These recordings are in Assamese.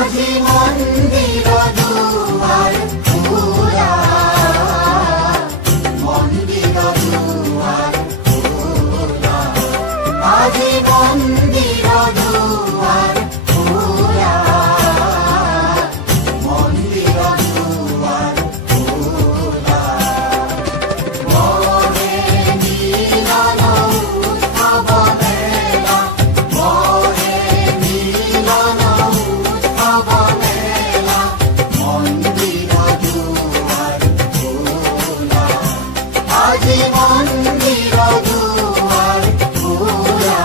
আজি মন্দিৰ দুৱাৰ খোলা, মন্দিৰ দুৱাৰ খোলা, আজি মন্দিৰ দুৱাৰ খোলা, মন্দিৰ দুৱাৰ খোলা। মহে মিলন উৎসৱ মেলা, মহে মিলন উৎসৱ মেলা, মন্দিৰ দুৱাৰ খোলা, আজি মন্দিৰ দুৱাৰ খোলা,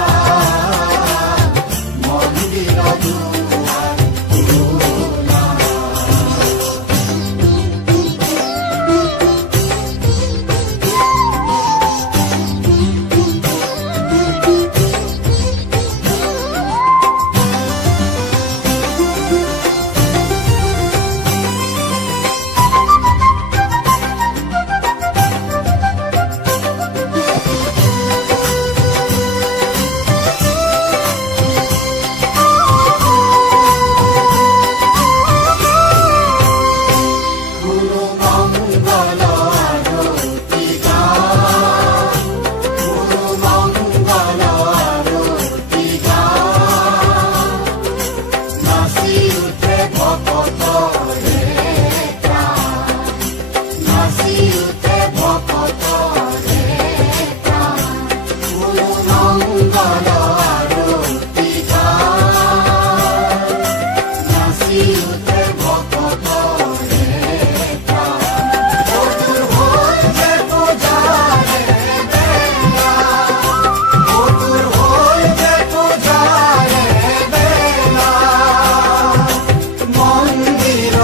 মন্দিৰ দুৱাৰ খোলা। গুৰু মংগল আৰতি গান, গুৰু মংগল আৰতি গান, নাচি উঠে ভকতৰে প্ৰাণ, নাচি উঠে ভকতৰে প্ৰাণ। গুৰু মংগল আৰতি গান, নাচি উঠে ভকতৰে প্ৰাণ। মধুৰ হৈ যে পূজাৰে বেলা, মধুৰ হৈ যে পূজাৰে বেলা, মন্দিৰ